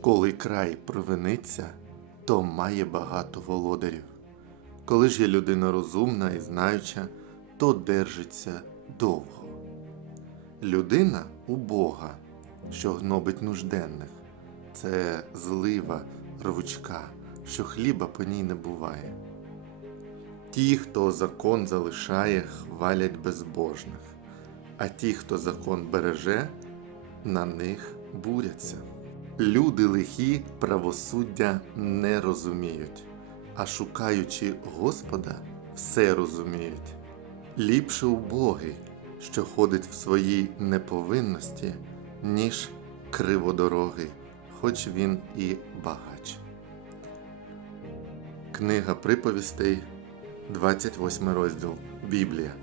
Коли край провиниться, то має багато володарів. Коли ж є людина розумна і знаюча, то держиться довго. Людина у Бога, що гнобить нужденних, це злива рвучка, що хліба по ній не буває. Ті, хто закон залишає, хвалять безбожних, а ті, хто закон береже, на них буряться. Люди лихі правосуддя не розуміють, а шукаючи Господа, все розуміють. Ліпше убогий, що ходить в своїй неповинності, ніж криводорогий, хоч він і багач. Книга приповістей, 28 розділ Біблія.